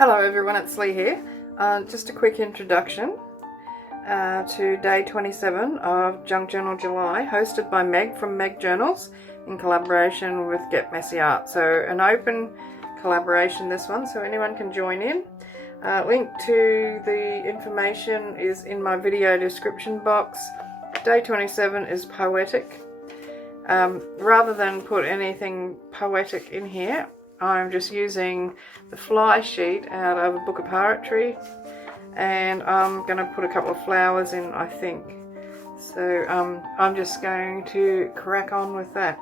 Hello everyone, it's Lee here. Just a quick introduction to day 27 of Junk Journal July, hosted by Meg from Meg Journals in collaboration with Get Messy Art. So an open collaboration, this one, so anyone can join in. Link to the information is in my video description box. Day 27 is Poetic. Rather than put anything poetic in here, I'm just using the fly sheet out of a book of poetry, and I'm going to put a couple of flowers in, I think. So I'm just going to crack on with that.